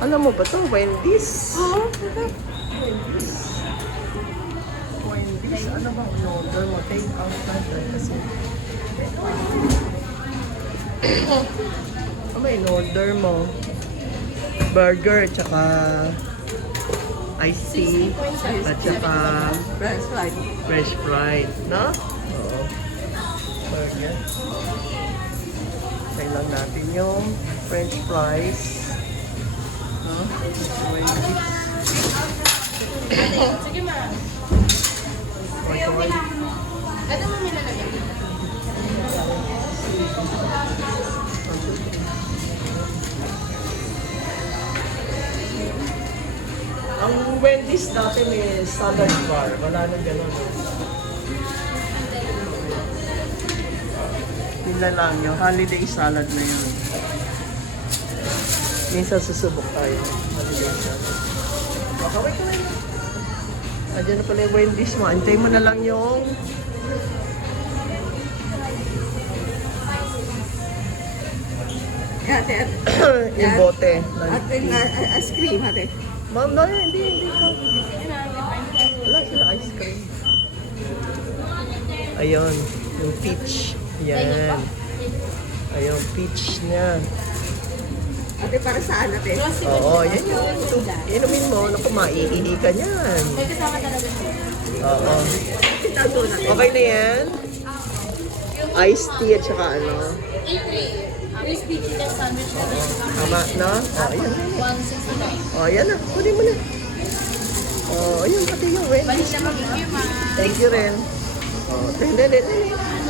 Alam mo ba to? Wendy's? Oo. Wendy's. Wendy's? Ano bang in-order mo? Take out natin kasi. Ano ba in-order mo? Burger, tsaka iced tea, at tsaka French fries. fresh fried, no? Oo. Burger. Try lang natin yung french fries. No? Wendy's. Sige ma. Okay. Ano mo nilalagay? Ang Wendy's dati may salad bar. Wala nang ganun. Yun na lang yung holiday salad na yun. Minsan susubok tayo. Holiday salad. Makaway ka na yun. Andiyan na pala yung Wendy's mo. Antay mo na lang yung Ate, yung bote. ate, ice cream, ate. Ma'am, no, hindi pa. Wala sila ice cream. Ayun, yung peach. Yan. Ayun, peach niya. Ate, para saan, ate? Oo, yan yung inumin mo. Naku, maiihi ka niyan. May kasama talaga siya. Oo. Ito natin. Okay na yan? Iced tea at saka ano. A3. Crispy chicken sandwich na rin. Tama, no? O, ayan. 169. O, ayan na. Kunin mo na. O, ayun, pati yung Wendy's. Balik na mag-review ma. Thank you rin. O, hindi.